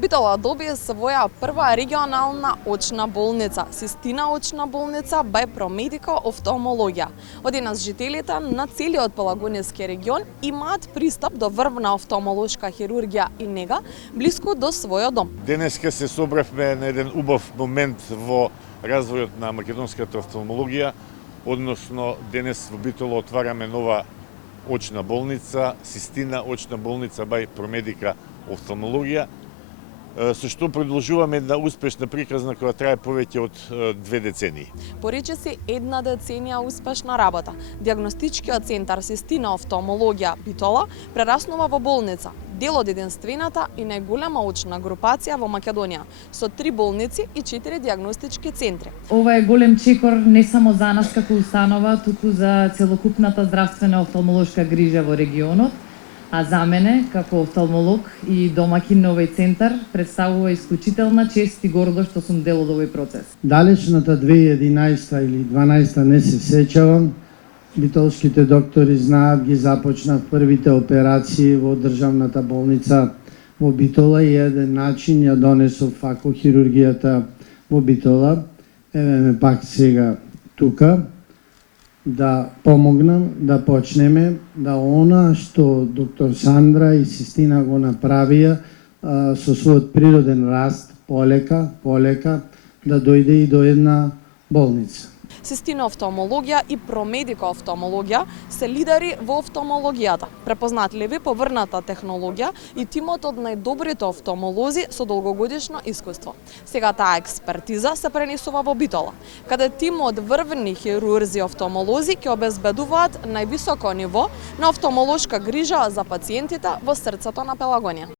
Битола добие своја прва регионална очна болница, Систина очна болница бај Промедика офталмологија. Одинас жителите на целиот Пелагонески регион имаат пристап до врвна офталмолошка хирургија и нега блиску до својот дом. Денеска се собравме на еден убав момент во развојот на македонската офталмологија, односно денес во Битола отвараме нова очна болница, Систина очна болница бај Промедика офталмологија, со што продолжуваме една успешна приказна која трае повеќе од 2 децении. Порече една деценија успешна работа. Диагностичкиот центар Систина офталмологија Битола прераснува во болница, дел од единствената и најголема очна групација во Македонија, со 3 болници и 4 диагностички центри. Ова е голем чекор не само за нас како установа, туку за целокупната здравствена офталмолошка грижа во регионот. А за мене, како офталмолог и домакин на овој центар, представува исклучителна чест и гордост што сум дел од овој процес. Далечната 2011 или 12 не се сеќавам. Битолските доктори знаат, ги започнав првите операции во државната болница во Битола и еден начин ја донесов фако хирургијата во Битола. Еве ме пак сега тука да помогнам, да почнеме, да она што доктор Сандра и Систина го направија со својот природен раст, полека, да дојде и до една болница. Систина офталмологија и Промедика офталмологија се лидери во офталмологијата, препознатливи по врната технологија и тимот од најдобрите офталмолози со долгогодишно искуство. Сега таа експертиза се пренесува во Битола, каде тим од врвни хирурзи офталмолози ќе обезбедуваат највисоко ниво на офталмолошка грижа за пациентите во срцето на Пелагонија.